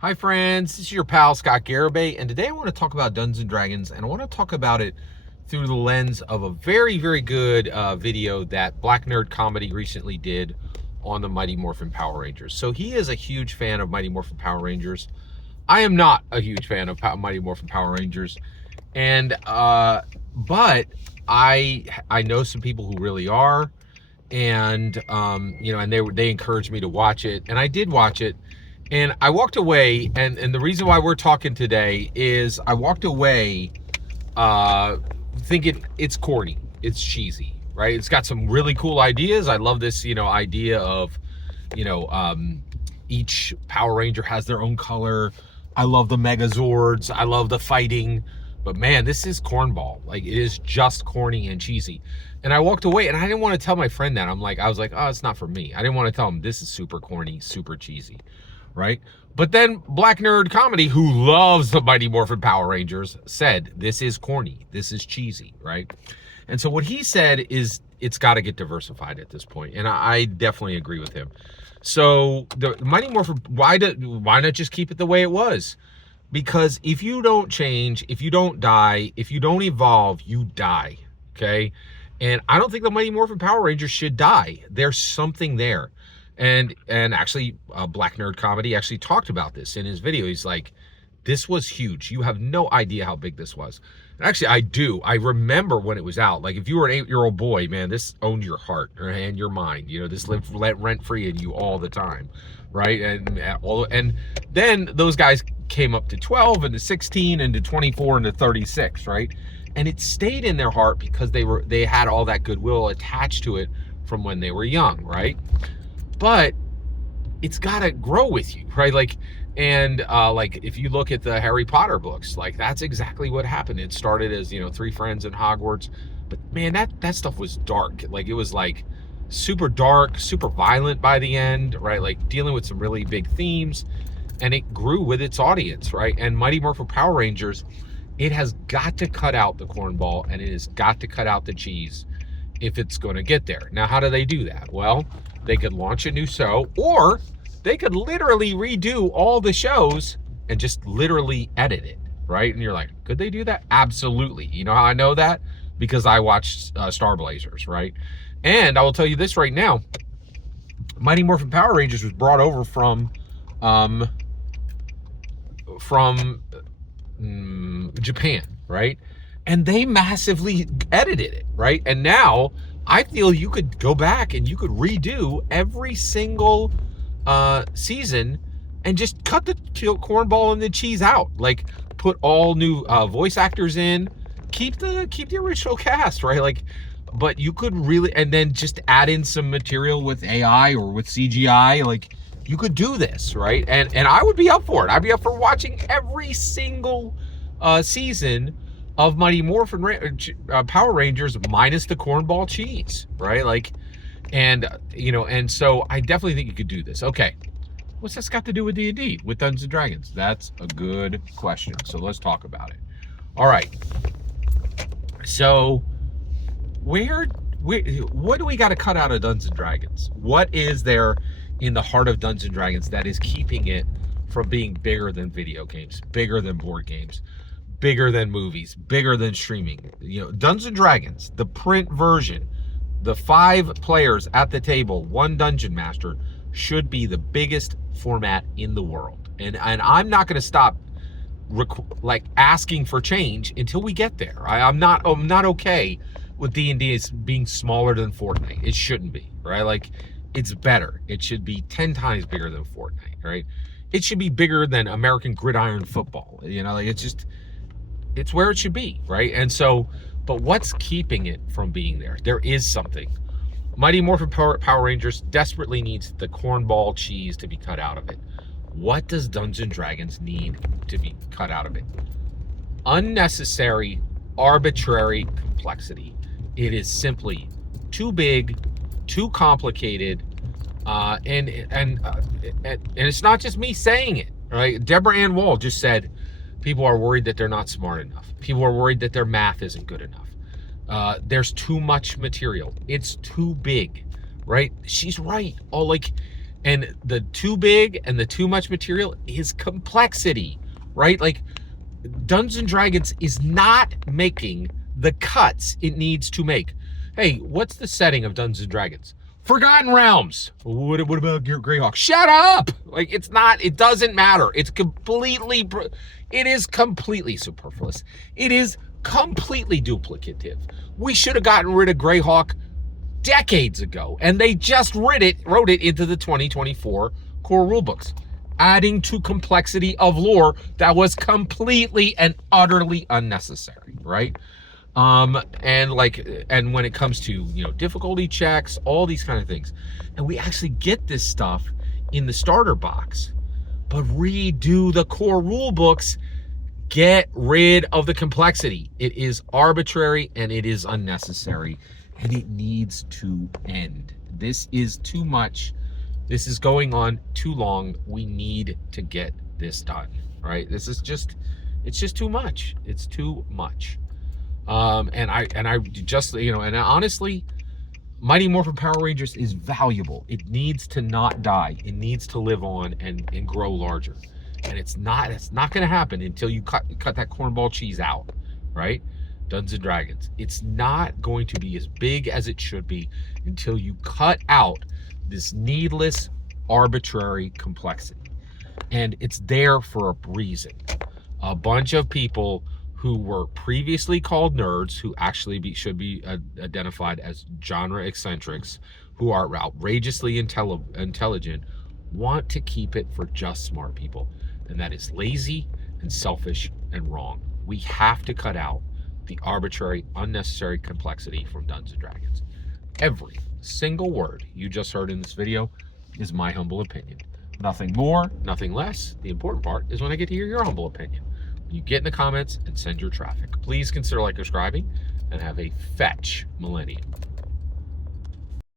Hi friends, this is your pal Scott Garibay, and today I want to talk about Dungeons and Dragons, and I want to talk about it through the lens of a very good video that Black Nerd Comedy recently did on the Mighty Morphin Power Rangers. So he is a huge fan of Mighty Morphin Power Rangers. I am not a huge fan of Mighty Morphin Power Rangers, and but I know some people who really are, and and they encouraged me to watch it, and I did watch it. And I walked away, and the reason why we're talking today is I walked away thinking it's corny, it's cheesy, right? It's got some really cool ideas. I love this, idea of, each Power Ranger has their own color. I love the Megazords. I love the fighting. But man, this is cornball. Like, it is just corny and cheesy. And I walked away, and I didn't want to tell my friend that. I was like, oh, it's not for me. I didn't want to tell him this is super corny, super cheesy. Right? But then Black Nerd Comedy, who loves the Mighty Morphin Power Rangers, said this is corny, this is cheesy, right? And so what he said is it's got to get diversified at this point, and I definitely agree with him. So the Mighty Morphin, why not just keep it the way it was? Because if you don't change, if you don't die, if you don't evolve, you die. Okay, and I don't think the Mighty Morphin Power Rangers should die. There's something there. And actually, Black Nerd Comedy actually talked about this in his video. He's like, this was huge. You have no idea how big this was. And actually, I do. I remember when it was out. Like, if you were an 8-year-old boy, man, this owned your heart and your mind. This lived rent-free in you all the time, right? And then those guys came up to 12 and to 16 and to 24 and to 36, right? And it stayed in their heart because they had all that goodwill attached to it from when they were young, right? But it's got to grow with you, right? Like if you look at the Harry Potter books, like, that's exactly what happened. It started as, 3 friends in Hogwarts, but man, that stuff was dark. Like, it was like super dark, super violent by the end, right? Like, dealing with some really big themes, and it grew with its audience, right? And Mighty Morphin Power Rangers, it has got to cut out the cornball, and it has got to cut out the cheese if it's going to get there. Now, how do they do that? Well, they could launch a new show, or they could literally redo all the shows and just literally edit it, right? And you're like, could they do that? Absolutely. You know how I know that? Because I watched Star Blazers, right? And I will tell you this right now, Mighty Morphin Power Rangers was brought over from Japan, right? And they massively edited it, right? And now I feel you could go back and you could redo every single season and just cut the cornball and the cheese out. Like, put all new voice actors in, keep the original cast, right? Like, but you could really, and then just add in some material with AI or with CGI. Like, you could do this, right? And I would be up for it. I'd be up for watching every single season of Mighty Morphin Power Rangers minus the cornball cheese, right? Like, and so I definitely think you could do this. Okay, what's this got to do with D&D, with Dungeons and Dragons? That's a good question. So let's talk about it. All right. So what do we got to cut out of Dungeons and Dragons? What is there in the heart of Dungeons and Dragons that is keeping it from being bigger than video games, bigger than board games, bigger than movies, bigger than streaming? Dungeons and Dragons, the print version, the 5 players at the table, 1 dungeon master, should be the biggest format in the world. And I'm not going to stop asking for change until we get there. I'm not okay with D&D as being smaller than Fortnite. It shouldn't be, right? Like, it's better. It should be 10 times bigger than Fortnite, right? It should be bigger than American Gridiron Football. It's where it should be, right? And so, but what's keeping it from being there? There is something. Mighty Morphin Power Rangers desperately needs the cornball cheese to be cut out of it. What does Dungeons and Dragons need to be cut out of it? Unnecessary, arbitrary complexity. It is simply too big, too complicated, and it's not just me saying it, right? Deborah Ann Wall just said, people are worried that they're not smart enough. People are worried that their math isn't good enough. There's too much material. It's too big, right? She's right. And the too big and the too much material is complexity, right? Like Dungeons and Dragons is not making the cuts it needs to make. Hey, what's the setting of Dungeons and Dragons? Forgotten Realms. What about Greyhawk? Shut up! Like, it's not, it doesn't matter. It is completely superfluous. It is completely duplicative. We should have gotten rid of Greyhawk decades ago, and they just wrote it into the 2024 core rulebooks, adding to complexity of lore that was completely and utterly unnecessary, right? And when it comes to, difficulty checks, all these kind of things, and we actually get this stuff in the starter box, but redo the core rule books, get rid of the complexity. It is arbitrary and it is unnecessary, and it needs to end. This is too much. This is going on too long. We need to get this done, right? It's just too much. It's too much. And honestly, Mighty Morphin Power Rangers is valuable. It needs to not die. It needs to live on and grow larger. And it's not going to happen until you cut that cornball cheese out, right? Dungeons and Dragons. It's not going to be as big as it should be until you cut out this needless, arbitrary complexity. And it's there for a reason. A bunch of people who were previously called nerds, who actually should be identified as genre eccentrics, who are outrageously intelligent, want to keep it for just smart people. And that is lazy and selfish and wrong. We have to cut out the arbitrary, unnecessary complexity from Dungeons and Dragons. Every single word you just heard in this video is my humble opinion. Nothing more, nothing less. The important part is when I get to hear your humble opinion. You get in the comments and send your traffic. Please consider subscribing, and have a fetch millennium.